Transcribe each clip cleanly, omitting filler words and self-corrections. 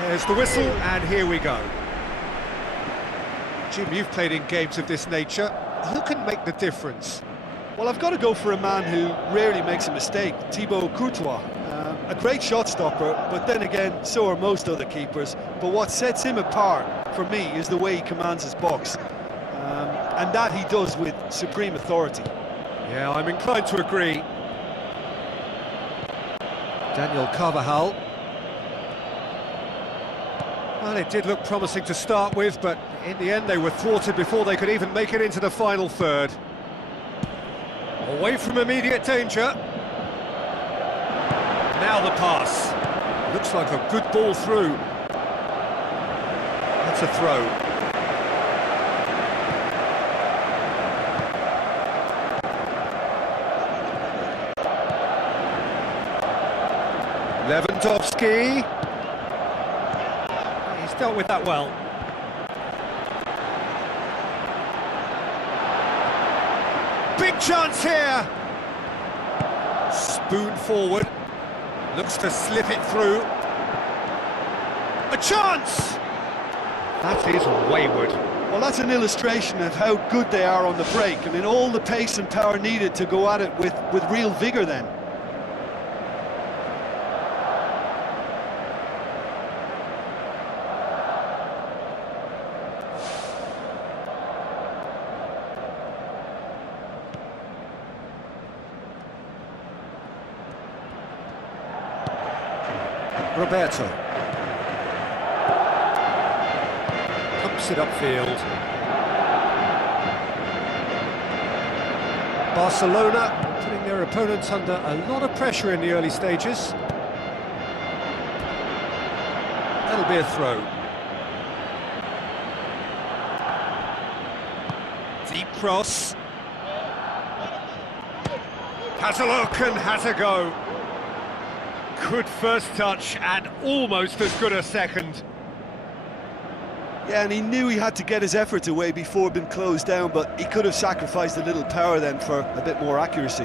There's the whistle, and here we go. Jim, you've played in games of this nature. Who can make the difference? Well, I've got to go for a man who rarely makes a mistake, Thibaut Courtois. A great shot stopper, but then again, so are most other keepers. But what sets him apart, for me, is the way he commands his box. And that he does with supreme authority. Yeah, I'm inclined to agree. Daniel Carvajal. Well, it did look promising to start with, but in the end they were thwarted before they could even make it into the final third. Away from immediate danger. Now the pass. Looks like a good ball through. That's a throw. Lewandowski. He's dealt with that well. Big chance here. Spoon forward. Looks to slip it through. A chance! That is wayward. Well, that's an illustration of how good they are on the break. I mean, all the pace and power needed to go at it with real vigour then. Roberto. Pumps it upfield. Barcelona putting their opponents under a lot of pressure in the early stages. That'll be a throw. Deep cross. Has a look and has a go. Good first touch and almost as good a second. Yeah, and he knew he had to get his efforts away before being closed down, but he could have sacrificed a little power then for a bit more accuracy.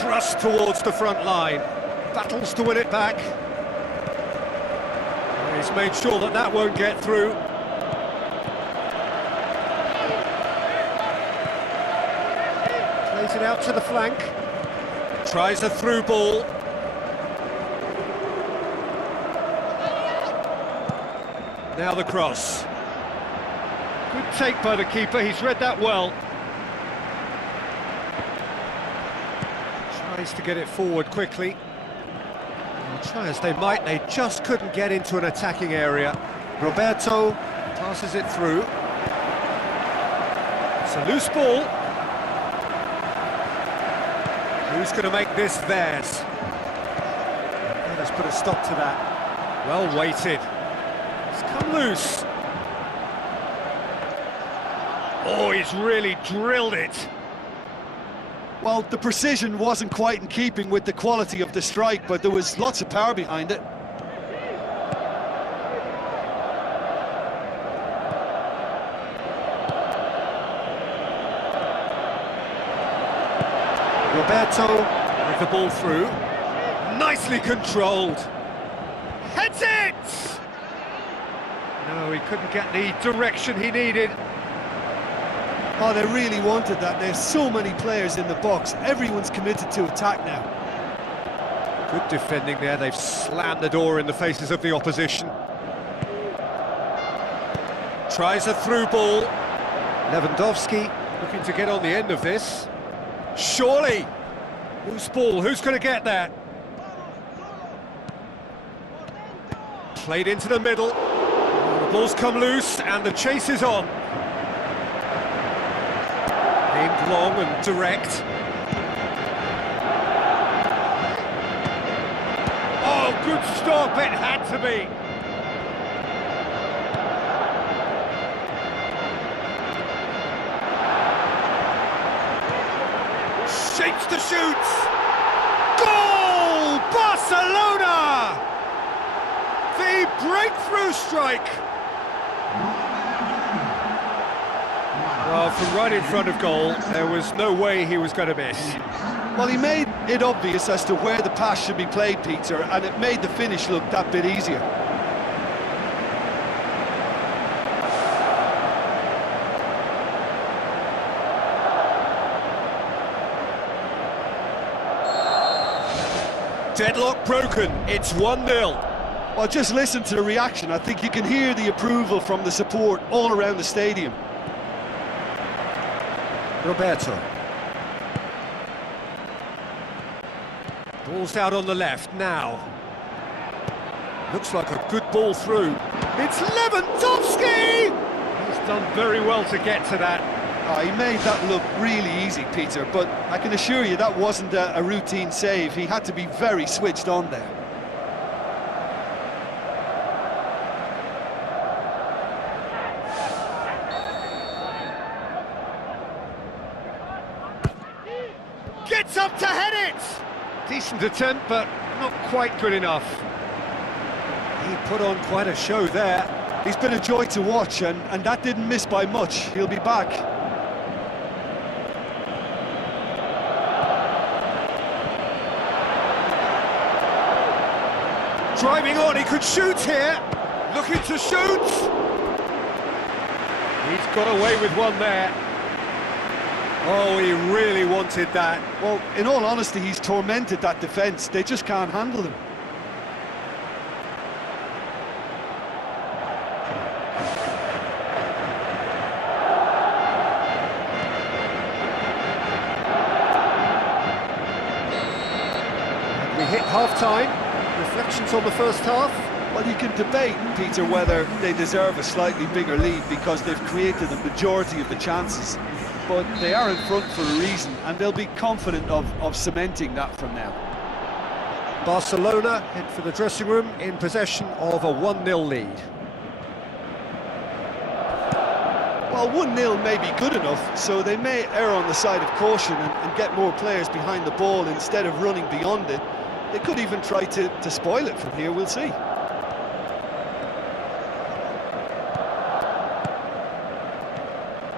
Thrust towards the front line. Battles to win it back. He's made sure that that won't get through. Plays it out to the flank. Tries a through ball. Now the cross. Good take by the keeper, he's read that well. Tries to get it forward quickly. Try as they might, they just couldn't get into an attacking area. Roberto passes it through. It's a loose ball. Who's going to make this theirs? Let's put a stop to that. Well weighted. It's come loose. Oh, he's really drilled it. Well, the precision wasn't quite in keeping with the quality of the strike, but there was lots of power behind it. Roberto with the ball through. Nicely controlled. Heads it! No, he couldn't get the direction he needed. Oh, they really wanted that. There's so many players in the box. Everyone's committed to attack now. Good defending there. They've slammed the door in the faces of the opposition. Tries a through ball. Lewandowski looking to get on the end of this. Surely! Loose ball, who's going to get that? Played into the middle. The ball's come loose and the chase is on. Aimed long and direct. Oh, good stop, it had to be. Shapes to shoot. Goal! Barcelona! The breakthrough strike. from right in front of goal. There was no way he was going to miss. Well, he made it obvious as to where the pass should be played, Peter, and it made the finish look that bit easier. Deadlock broken, it's 1-0. Well, just listen to the reaction. I think you can hear the approval from the support all around the stadium. Roberto. Ball's out on the left now. Looks like a good ball through. It's Lewandowski! He's done very well to get to that. Oh, he made that look really easy, Peter, but I can assure you that wasn't a routine save. He had to be very switched on there. Gets up to head it! Decent attempt, but not quite good enough. He put on quite a show there. He's been a joy to watch, and that didn't miss by much. He'll be back. Driving on, he could shoot here. Looking to shoot. He's got away with one there. Oh, he really wanted that. Well, in all honesty, he's tormented that defence. They just can't handle him. We hit half-time. Reflections on the first half? Well, you can debate, Peter, whether they deserve a slightly bigger lead because they've created the majority of the chances. But they are in front for a reason, and they'll be confident of cementing that from now. Barcelona head for the dressing room in possession of a 1-0 lead. Well, 1-0 may be good enough, so they may err on the side of caution and get more players behind the ball instead of running beyond it. They could even try to spoil it from here, we'll see.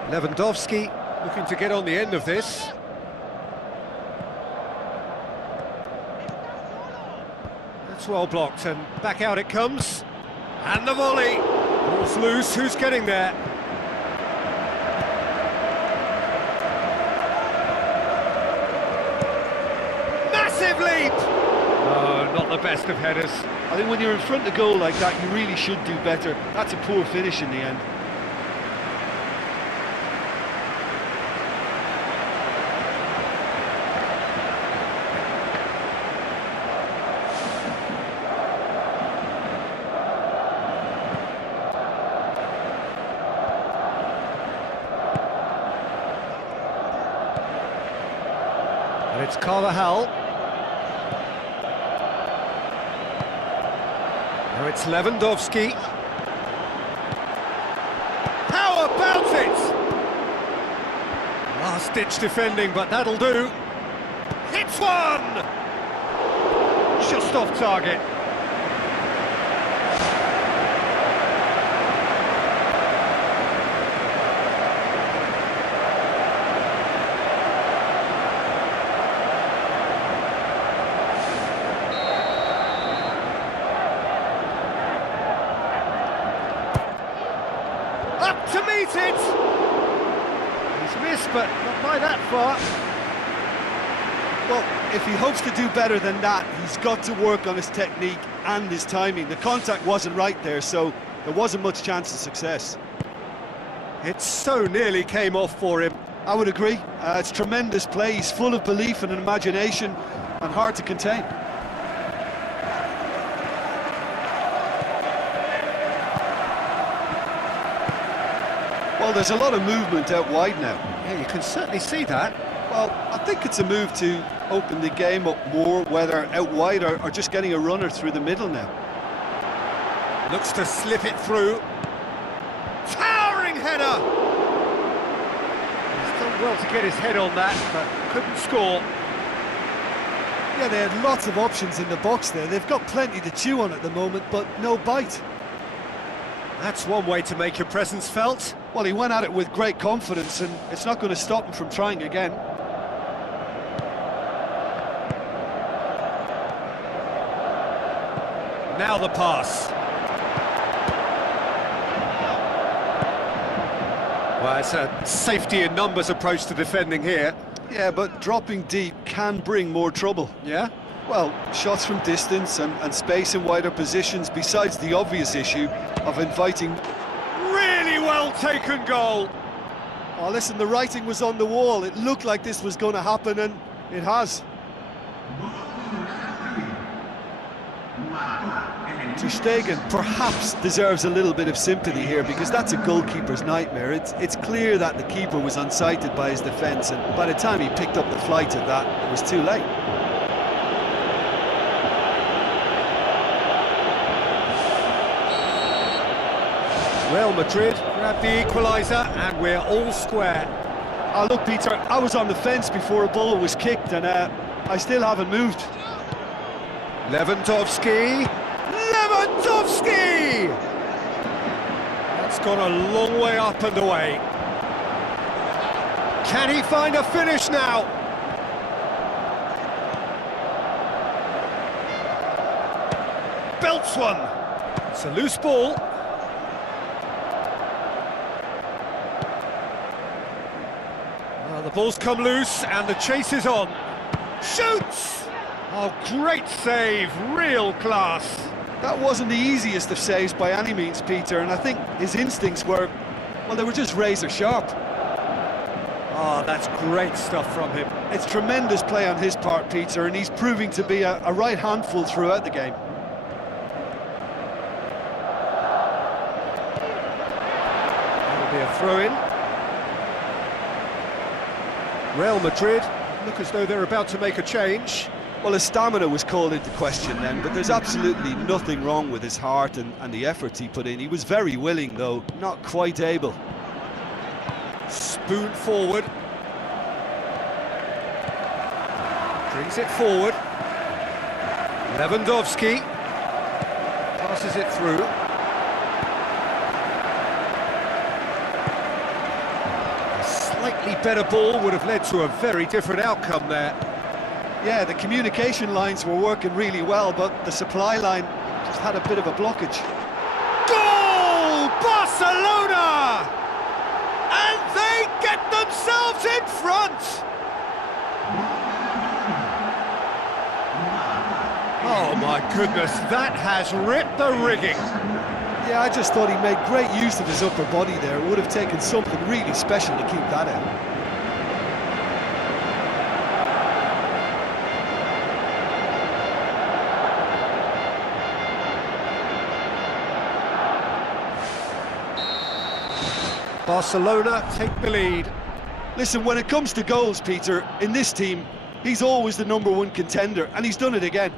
Lewandowski looking to get on the end of this. That's well blocked, and back out it comes. And the volley. Ball's loose, who's getting there? Massive leap! Oh, not the best of headers. I think when you're in front of goal like that, you really should do better. That's a poor finish in the end. And it's Carvajal. Now it's Lewandowski. How about it? Last-ditch defending, but that'll do. Hits one! Just off target. Up to meet it! He's missed, but not by that far. Well, if he hopes to do better than that, he's got to work on his technique and his timing. The contact wasn't right there, so there wasn't much chance of success. It so nearly came off for him. I would agree. It's tremendous play. He's full of belief and imagination and hard to contain. Well, there's a lot of movement out wide now. Yeah, you can certainly see that. Well, I think it's a move to open the game up more, whether out wide or just getting a runner through the middle now. Looks to slip it through. Towering header! He's done well to get his head on that, but couldn't score. Yeah, they had lots of options in the box there. They've got plenty to chew on at the moment, but no bite. That's one way to make your presence felt. Well, he went at it with great confidence, and it's not going to stop him from trying again. Now the pass. Well, it's a safety in numbers approach to defending here. Yeah, but dropping deep can bring more trouble. Yeah? Well, shots from distance and space in wider positions, besides the obvious issue of inviting... Really well taken goal. Oh, listen, the writing was on the wall. It looked like this was going to happen, and it has. Ter Stegen perhaps deserves a little bit of sympathy here, because that's a goalkeeper's nightmare. It's clear that the keeper was unsighted by his defence, and by the time he picked up the flight of that, it was too late. Real Madrid grab the equaliser, and we're all square. Oh, look, Peter, I was on the fence before a ball was kicked, and I still haven't moved. Lewandowski! Lewandowski! That's gone a long way up and away. Can he find a finish now? Belts one. It's a loose ball. Well, the ball's come loose and the chase is on. Shoots! Oh, great save, real class. That wasn't the easiest of saves by any means, Peter, and I think his instincts were, well, they were just razor sharp. Oh, that's great stuff from him. It's tremendous play on his part, Peter, and he's proving to be a right handful throughout the game. That'll be a throw-in. Real Madrid look as though they're about to make a change. Well, his stamina was called into question then, but there's absolutely nothing wrong with his heart and the efforts he put in. He was very willing, though, not quite able. Spoon forward. Brings it forward. Lewandowski passes it through. A slightly better ball would have led to a very different outcome there. Yeah, the communication lines were working really well, but the supply line just had a bit of a blockage. Goal! Barcelona! And they get themselves in front! Oh my goodness, that has ripped the rigging. Yeah, I just thought he made great use of his upper body there. It would have taken something really special to keep that out. Barcelona take the lead. Listen, when it comes to goals, Peter, in this team, he's always the #1 contender, and he's done it again.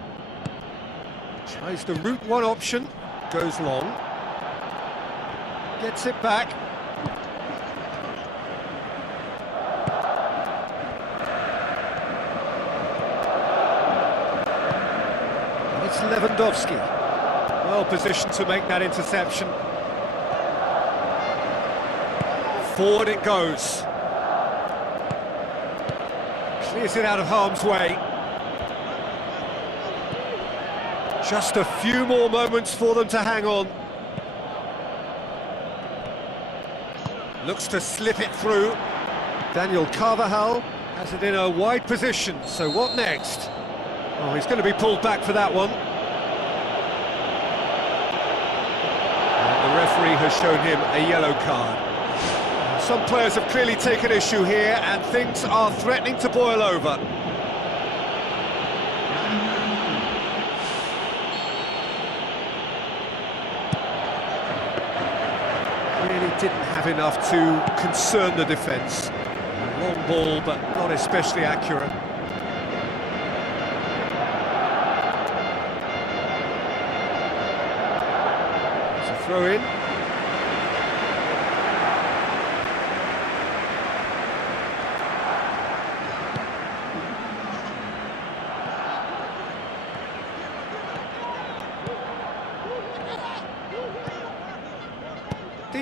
Tries the route one option, goes long. Gets it back. And it's Lewandowski. Well positioned to make that interception. Forward it goes. Clears it out of harm's way. Just a few more moments for them to hang on. Looks to slip it through. Daniel Carvajal has it in a wide position, so what next? Oh, he's going to be pulled back for that one. And the referee has shown him a yellow card. Some players have clearly taken issue here, and things are threatening to boil over. Really didn't have enough to concern the defence. Long ball, but not especially accurate. It's a throw-in.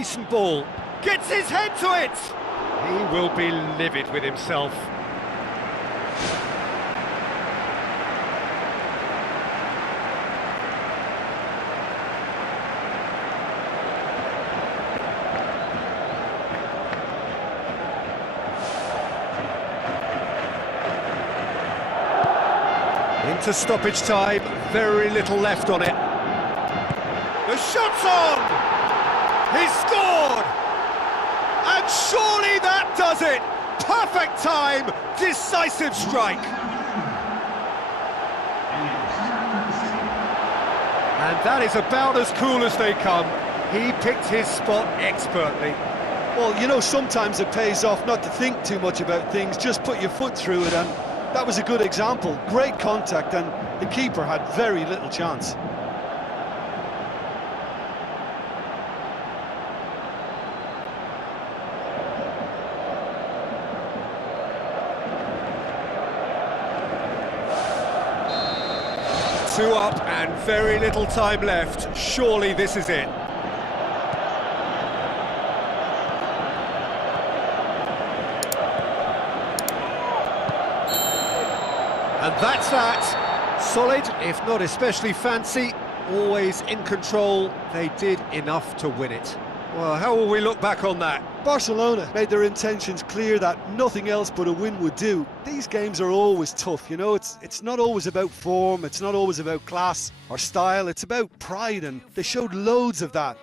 decent ball. Gets his head to it! He will be livid with himself. Into stoppage time, very little left on it. The shot's on! He's scored! And surely that does it! Perfect time, decisive strike! And that is about as cool as they come. He picked his spot expertly. Well, you know, sometimes it pays off not to think too much about things, just put your foot through it, and that was a good example. Great contact, and the keeper had very little chance. Two up and very little time left. Surely this is it. And that's that. Solid, if not especially fancy, always in control. They did enough to win it. Well, how will we look back on that? Barcelona made their intentions clear that nothing else but a win would do. These games are always tough, you know, it's not always about form, it's not always about class or style, it's about pride, and they showed loads of that.